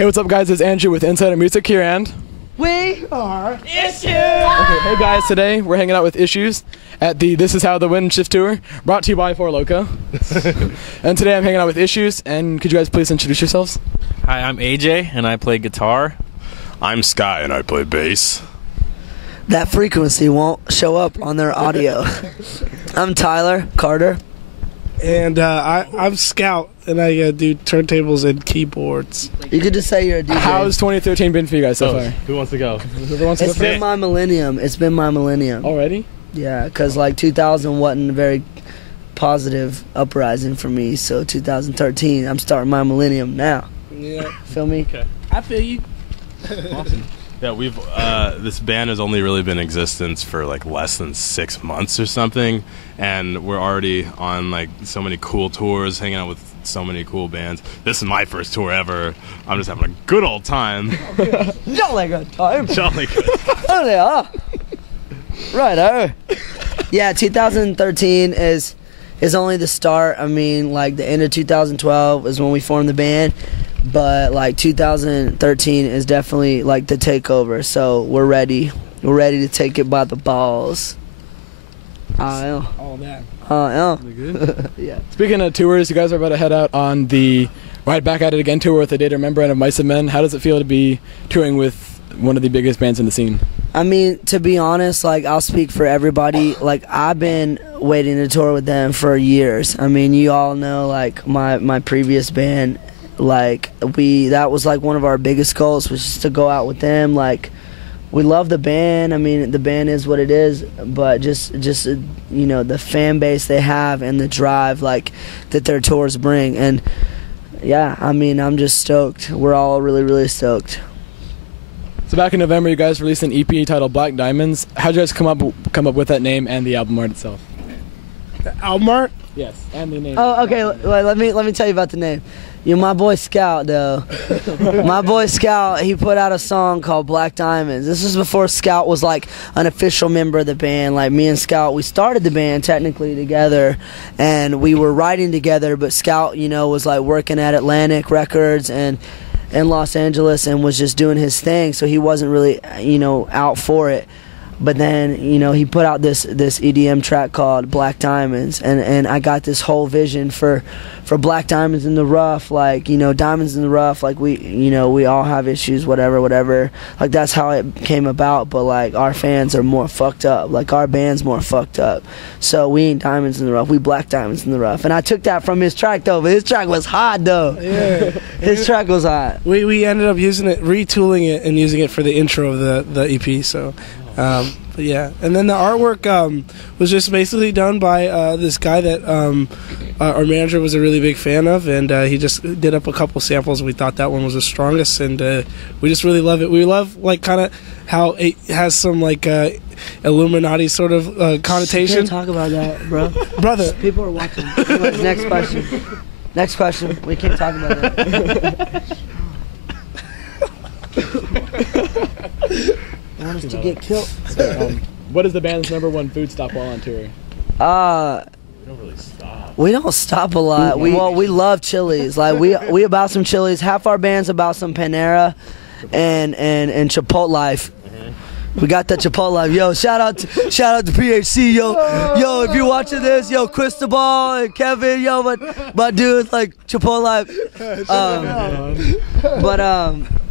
Hey, what's up, guys? It's Andrew with Insider Music here, and we are Issues! Okay, hey guys, today we're hanging out with Issues at the This Is How the Wind Shift Tour, brought to you by Four Loko. And today I'm hanging out with Issues, and could you guys please introduce yourselves? Hi, I'm AJ, and I play guitar. I'm Sky, and I play bass. That frequency won't show up on their audio. I'm Tyler Carter. And I'm Scout, and I do turntables and keyboards. You could just say you're a DJ. How's 2013 been for you guys so far? Who wants to go? Whoever wants to It's go been my millennium. It's been my millennium. already? Yeah, because like 2000 wasn't a very positive uprising for me, so 2013, I'm starting my millennium now. Yeah, Feel me? Okay. I feel you. Awesome. Yeah, we've this band has only really been in existence for like less than 6 months or something, and we're already on like so many cool tours, hanging out with so many cool bands. This is my first tour ever. I'm just having a good old time. Jolly good time. Jolly good. Oh, they are. Righto. Yeah, 2013 is only the start. I mean, like the end of 2012 is when we formed the band. But like 2013 is definitely like the takeover, so we're ready. We're ready to take it by the balls. All that. Good? Yeah. Speaking of tours, you guys are about to head out on the Right Back at It Again tour with A Day to Remember and of Mice and Men. How does it feel to be touring with one of the biggest bands in the scene? I mean, to be honest, like I'll speak for everybody. Like I've been waiting to tour with them for years. I mean, you all know like my previous band. Like that was like one of our biggest goals, was just to go out with them. Like we love the band. I mean, the band is what it is, but just you know, the fan base they have and the drive like that their tours bring. And yeah, I mean, I'm just stoked. We're all really stoked. So back in November, you guys released an EP titled Black Diamonds. How'd you guys come up with that name and the album art itself? The album art? Yes, and the name. Oh, okay. Let me tell you about the name. You know, my boy Scout, though. My boy Scout, he put out a song called Black Diamonds. This was before Scout was like an official member of the band. Like me and Scout, we started the band technically together, and we were writing together. But Scout, you know, was like working at Atlantic Records and in Los Angeles and was just doing his thing. So he wasn't really, you know, out for it. But then, you know, he put out this EDM track called Black Diamonds, and I got this whole vision for black diamonds in the rough, like, you know, diamonds in the rough, like we all have issues, whatever. Like that's how it came about, but like our fans are more fucked up, like our band's more fucked up. So we ain't diamonds in the rough, we black diamonds in the rough. And I took that from his track though, but his track was hot though. Yeah. His track was hot. We ended up using it, retooling it, and using it for the intro of the EP. So. But yeah, and then the artwork was just basically done by this guy that our manager was a really big fan of, and he just did up a couple samples. We thought that one was the strongest, and we just really love it. We love like kind of how it has some like Illuminati sort of connotation. Can't talk about that, bro. Brother. People are watching. Next question. Next question. We can't talk about that. Want us to get killed? So, what is the band's #1 food stop while on tour? We don't really stop. We don't stop a lot. We love Chili's. Like we about some Chili's. Half our band's about some Panera and Chipotle. We got that Chipotle. Yo, shout out to PHC. Yo, if you're watching this, yo, Cristobal and Kevin, yo, my dudes like Chipotle.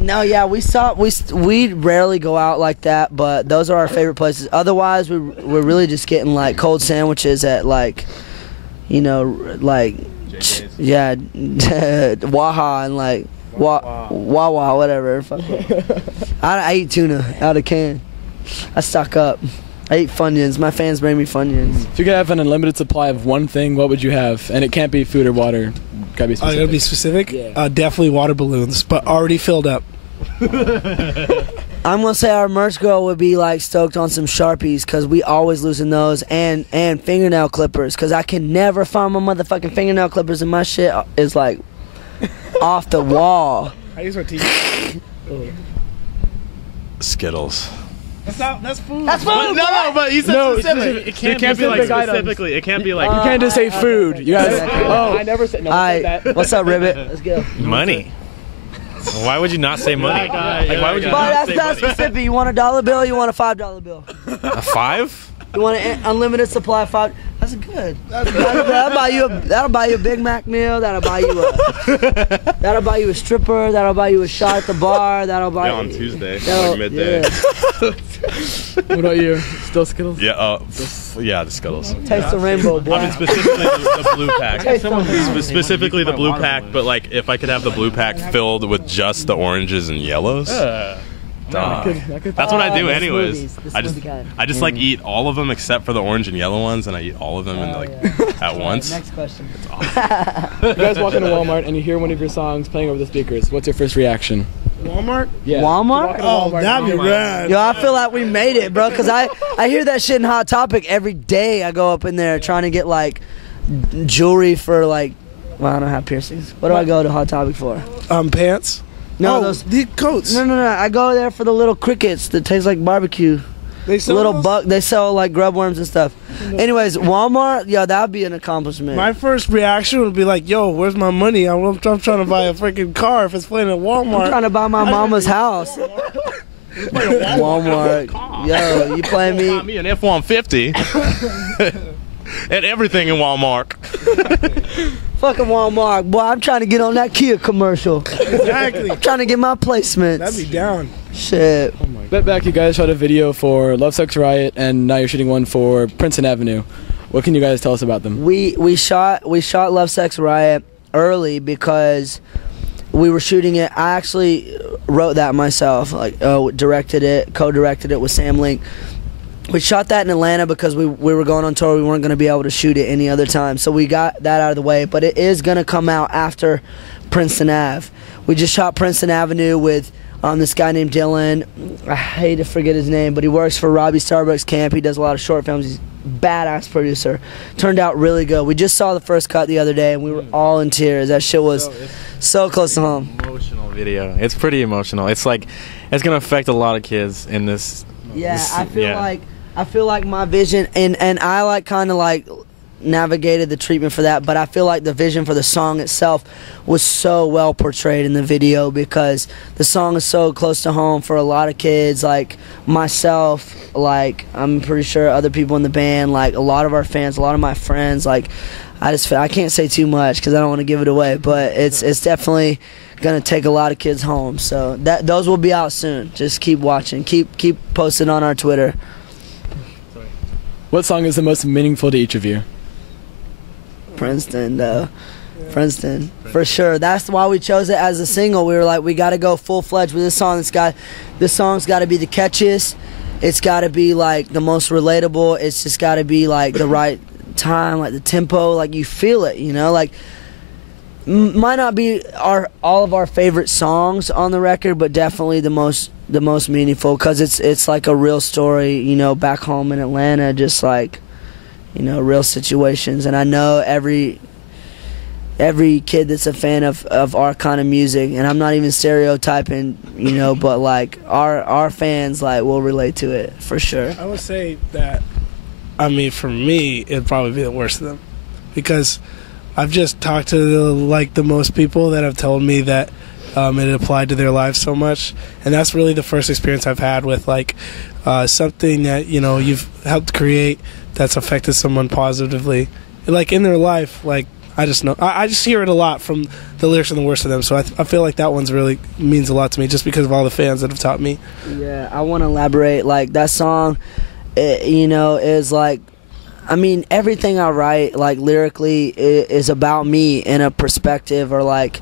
No, yeah, we rarely go out like that, but those are our favorite places. Otherwise, we're really just getting like cold sandwiches at like, you know, like, yeah, Waha and like Wawa, whatever. I eat tuna out of can. I stock up. I eat Funyuns. My fans bring me Funyuns. If you could have an unlimited supply of one thing, what would you have? And it can't be food or water. Gotta be specific. Gotta be specific? Yeah. Definitely water balloons, but already filled up. I'm gonna say our merch girl would be like stoked on some Sharpies, because we always losing those, and fingernail clippers, because I can never find my motherfucking fingernail clippers, and my shit is like off the wall. I use my teeth. Skittles. That's food. That's food. No, but you said specific. It can't be like specific specifically. It can't be like. You can't just say food. You guys. Okay. Oh, I never said. No, I said that. What's up, Ribbit? Let's go. Money. Why would you not say money? Like, why would you But not that's say not money? specific. You want a dollar bill? Or you want a $5 bill? A 5? You want an unlimited supply of 5? That's good. That'll buy you a Big Mac meal. That'll buy you a stripper. That'll buy you a shot at the bar. That'll buy Yeah, on Tuesday, like midday. Yeah. What about you? Still Skittles? Yeah, yeah, the Skittles. Taste the rainbow, boy. I mean, specifically the blue pack. Taste the Specifically the blue pack, but like if I could have the blue pack filled with just the oranges and yellows. That's what I do anyways. I just like eat all of them except for the orange and yellow ones, and I eat all of them at once. Next question. You guys walk into Walmart and you hear one of your songs playing over the speakers. What's your first reaction? Walmart? Yeah. Walmart? Oh, that'd be rad. Yo, I feel like we made it, bro, because I hear that shit in Hot Topic every day. I go up in there trying to get, like, jewelry for, like, well, I don't have piercings. What do I go to Hot Topic for? Pants? No, those the coats. No. I go there for the little crickets that taste like barbecue. They sell Little those? buck. They sell like grub worms and stuff. Anyways, Walmart. Yeah, that'd be an accomplishment. My first reaction would be like, "Yo, where's my money? I'm trying to buy a freaking car if it's playing at Walmart." I'm trying to buy my mama's house. Walmart. Yo, you playing me? Got me an F-150 and everything in Walmart. Fucking Walmart, boy. I'm trying to get on that Kia commercial. Exactly. I'm trying to get my placements. That'd be down. Shit. Bet back you guys shot a video for Love Sex Riot, and now you're shooting one for Princeton Avenue. What can you guys tell us about them? We shot Love Sex Riot early because we were shooting it. I actually wrote that myself, like co-directed it with Sam Link. We shot that in Atlanta because we were going on tour. We weren't going to be able to shoot it any other time, so we got that out of the way. But it is going to come out after Princeton Ave. We just shot Princeton Avenue with this guy named Dylan. I hate to forget his name, but he works for Robbie Starbucks Camp. He does a lot of short films. He's a badass producer. Turned out really good. We just saw the first cut the other day, and we were all in tears. That shit was so close to home. Emotional video. It's pretty emotional. It's like it's gonna affect a lot of kids in this. Yeah, I feel like my vision, and I like kind of like navigated the treatment for that, but I feel like the vision for the song itself was so well portrayed in the video because the song is so close to home for a lot of kids, like myself, like I'm pretty sure other people in the band, like a lot of our fans, a lot of my friends, like I can't say too much because I don't want to give it away, but it's definitely gonna take a lot of kids home. So those will be out soon. Just keep watching, keep posting on our Twitter. What song is the most meaningful to each of you? Princeton, though. Princeton, for sure. That's why we chose it as a single. We were like, we got to go full-fledged with this song. This song's got to be the catchiest. It's got to be like the most relatable. It's just got to be like the right time, like the tempo, like you feel it, you know, like might not be all of our favorite songs on the record, but definitely the most meaningful because it's like a real story, you know, back home in Atlanta, just like, you know, real situations. And I know every kid that's a fan of our kind of music, and I'm not even stereotyping, you know, but like our fans like will relate to it for sure. I would say that, I mean, for me, it'd probably be the worst of them because I've just talked to the most people that have told me that it applied to their lives so much, and that's really the first experience I've had with like something that, you know, you've helped create that's affected someone positively, like in their life. Like I just know, I just hear it a lot from the lyrics and the worst of them. So I feel like that one's really means a lot to me just because of all the fans that have taught me. Yeah, I want to elaborate. Like that song, you know, is like, I mean, everything I write, like lyrically, is about me in a perspective, or like,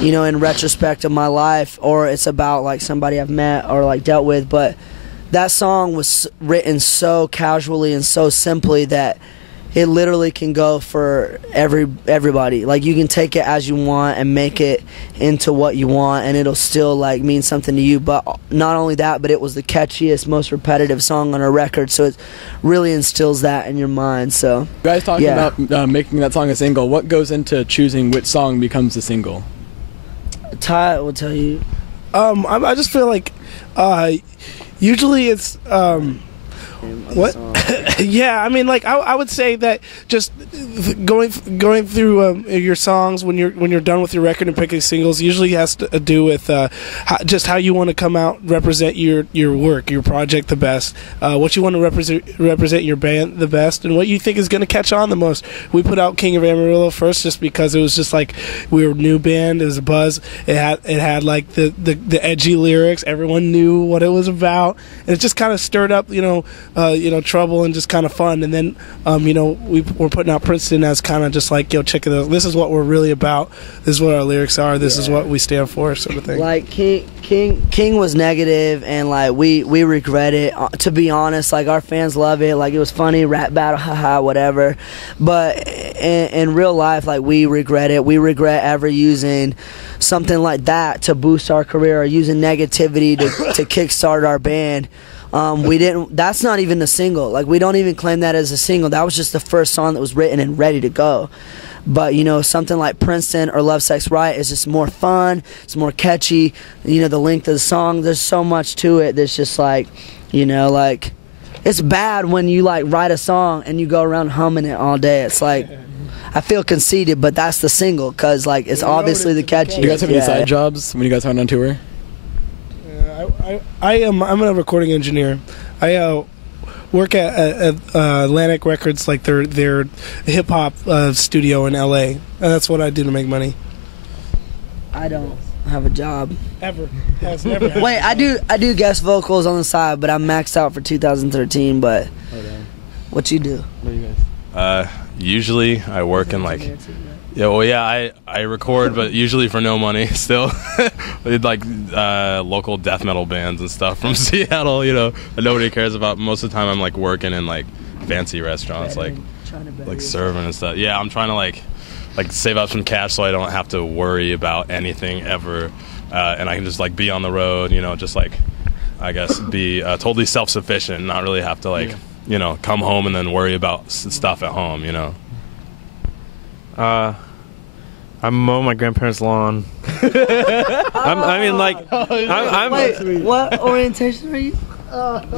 you know, in retrospect of my life, or it's about like somebody I've met or like dealt with. But that song was written so casually and so simply that it literally can go for everybody. Like you can take it as you want and make it into what you want, and it'll still like mean something to you. But not only that, but it was the catchiest, most repetitive song on our record, so it really instills that in your mind. So You guys talking about making that song a single. What goes into choosing which song becomes a single? Ty will tell you. I just feel like usually it's What? Yeah, I mean, like I would say that just going through your songs when you're done with your record and picking singles usually has to do with just how you want to come out, represent your work, your project the best, what you want to represent your band the best, and what you think is going to catch on the most. We put out King of Amarillo first just because it was just like we were a new band. It was a buzz. It had like the edgy lyrics. Everyone knew what it was about, and it just kind of stirred up trouble and just kind of fun. And then we're putting out Princeton as kind of just like, check it out, this is what we're really about, this is what our lyrics are, this is what we stand for, sort of thing. Like King was negative, and like we regret it, to be honest. Like our fans love it, like it was funny, rap battle, haha, whatever. But in real life, like we regret it. We regret ever using something like that to boost our career, or using negativity to kickstart our band. We didn't. That's not even a single. Like we don't even claim that as a single. That was just the first song that was written and ready to go. But something like Princeton or Love Sex Riot is just more fun. It's more catchy. The length of the song. There's so much to it. That's just like, like it's bad when you like write a song and you go around humming it all day. It's like, I feel conceited, but that's the single because like it's obviously the catchy. Do you guys have any side jobs when you guys aren't on tour? I'm a recording engineer. I work at Atlantic Records, like their hip hop studio in LA, and that's what I do to make money. I don't have a job. Ever. Has never. Wait, I do guest vocals on the side, but I'm maxed out for 2013. But what you do? What do you guys? Usually I work in like. I record, but usually for no money still. Like local death metal bands and stuff from Seattle, that nobody cares about. Most of the time I'm like working in like fancy restaurants, like serving and stuff. Yeah, I'm trying to like save up some cash so I don't have to worry about anything ever, and I can just like be on the road, just like I guess be totally self-sufficient and not really have to like come home and then worry about stuff at home, I mow my grandparents' lawn. I'm Wait, what orientation are you?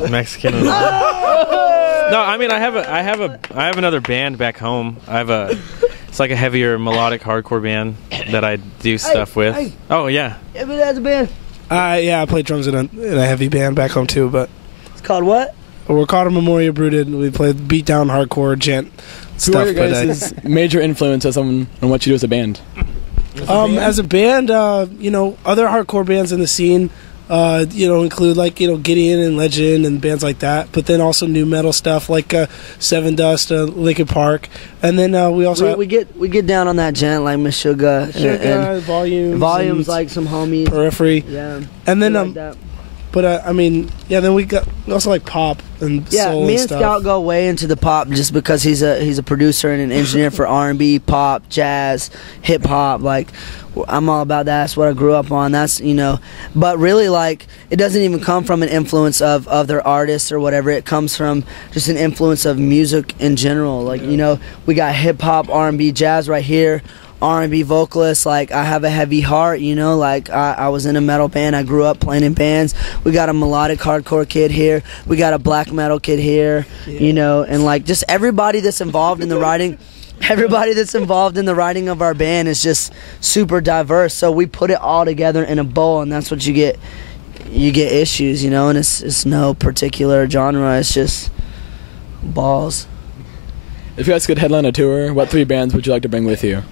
Mexican. No, I mean I have another band back home. It's like a heavier melodic hardcore band that I do stuff with. Hey. Oh yeah. Yeah, but that's a band. I play drums in a heavy band back home too, but It's called what? we're called Memoria Brooded, and we play beatdown hardcore gent Who stuff. are your guys' major influences on what you do as a band? As a band, other hardcore bands in the scene, include like Gideon and Legend and bands like that. But then also new metal stuff like Seven Dust, Linkin Park, and then we also we get down on that gent like Meshuggah and volumes like some homies. Periphery, Yeah, and then like that. but then we also like pop and soul me and and stuff. Scout go way into the pop just because he's a producer and an engineer for R&B, pop, jazz, hip hop. Like I'm all about that. That's what I grew up on. That's but really like it doesn't even come from an influence of other artists or whatever. It comes from just an influence of music in general. Like we got hip hop, R&B, jazz right here. R&B vocalist, like I have a heavy heart, like I was in a metal band. I grew up playing in bands. We got a melodic hardcore kid here. We got a black metal kid here, and like just everybody that's involved in the writing. Everybody that's involved in the writing of our band is just super diverse. So we put it all together in a bowl, and that's what you get. You get issues, and it's no particular genre. It's just balls. If you guys could headline a tour, what 3 bands would you like to bring with you?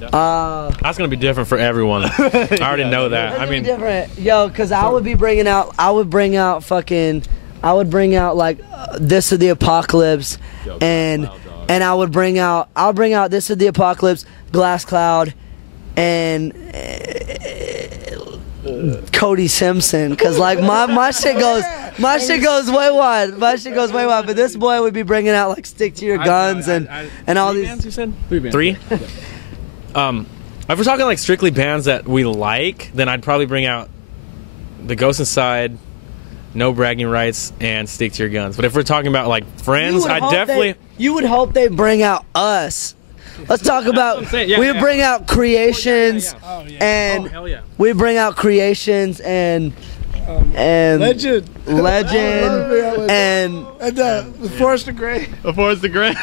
That's gonna be different for everyone. I already know that. I mean, different, because I would bring out like This of the Apocalypse, and I'll bring out This of the Apocalypse, Glass Cloud, and Cody Simpson, because like my shit goes way wide. But this boy would be bringing out like Stick to Your Guns and all these bands you said? 3 bands. 3? If we're talking like strictly bands that we like, then I'd probably bring out The Ghost Inside, No Bragging Rights, and Stick to Your Guns. But if we're talking about like friends, you would hope they bring out us. Let's talk about we bring out Creations and we bring out Creations and and Legend. and Forrester Gray. Forrest the Great.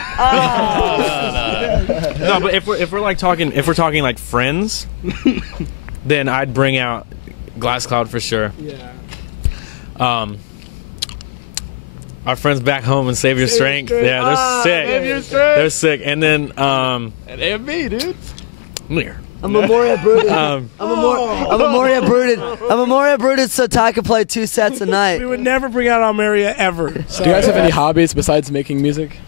No, but if we're like talking like friends, then I'd bring out Glass Cloud for sure. Yeah. Our friends back home in Save Your Strength. Yeah, they're sick. Save Your Strength. They're sick. And then And AMB, dude. Mir. I'm Memoria Brooded. I'm Memoria Brooded. I'm Memoria Brooded so Ty could play 2 sets a night. We would never bring out Almeria ever. Do you guys have any hobbies besides making music?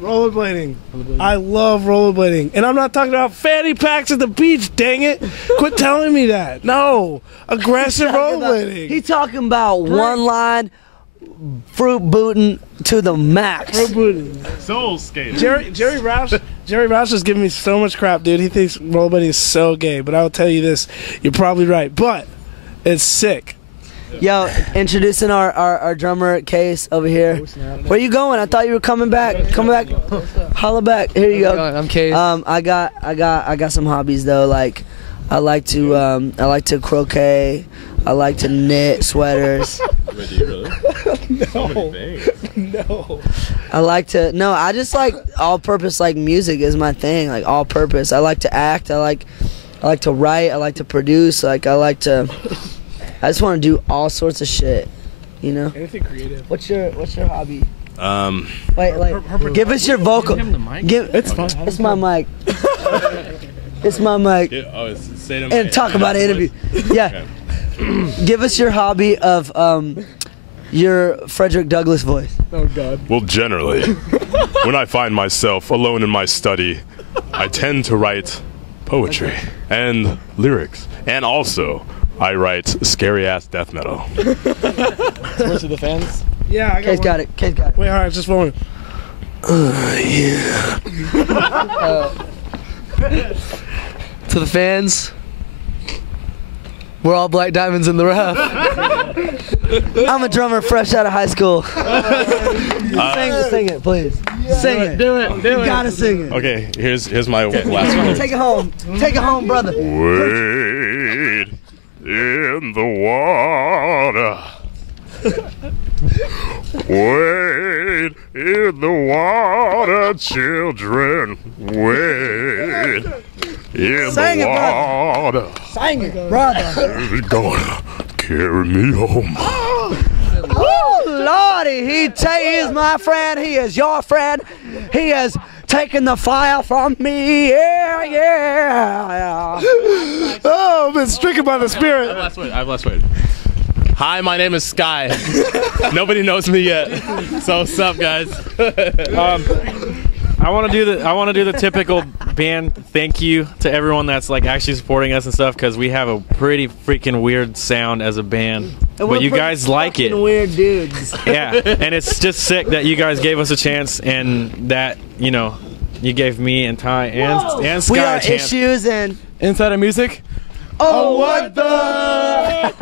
Rollerblading. I love rollerblading. And I'm not talking about fanny packs at the beach, dang it. Quit telling me that. No. Aggressive rollerblading. He talking about one line, fruit booting to the max. Soul skating. Jerry Roush is giving me so much crap, dude. He thinks rollerblading is so gay. But I will tell you this. You're probably right. But it's sick. Yo, introducing our drummer Case over here. Where you going? I thought you were coming back. Come back. Holla back. Here you go. I'm Case. I got some hobbies though. Like I like to croquet. I like to knit sweaters. Wait, do you really? No. I just like all purpose, like music is my thing, like all purpose. I like to act, I like to write, I like to produce, I just want to do all sorts of shit, you know? Anything creative. What's your hobby? Wait, give us your vocal. It's fine. It's my mic. It's my mic. say to And talk about an interview. Yeah. Give us your hobby of your Frederick Douglass voice. Oh, God. Well, generally, when I find myself alone in my study, I tend to write poetry and lyrics. And also, I write scary-ass death metal. Words to the fans. Yeah, I Case got it. Case got it. Wait, all right, just one. Yeah. To the fans, we're all black diamonds in the rough. I'm a drummer fresh out of high school. Sing it, please. Sing it. Do it. You gotta sing it. Okay, here's my last one. Take it home. Take it home, brother. Wade in the water. Wade in the water, children. Wade in Sing the it, water. Sing it, brother. It's gonna carry me home. Oh, Lordy, he is my friend. He is your friend. He has taken the fire from me. Yeah, yeah. Oh, I've been stricken by the spirit. I've lost weight. Hi, my name is Sky. Nobody knows me yet. So what's up, guys? I want to do the typical band thank you to everyone that's like actually supporting us and stuff, because we have a pretty freaking weird sound as a band, but you guys like it. Weird dudes. Yeah, and it's just sick that you guys gave us a chance, and that you gave me and Ty and Sky We are a chance. Issues and Inside of music. oh what the.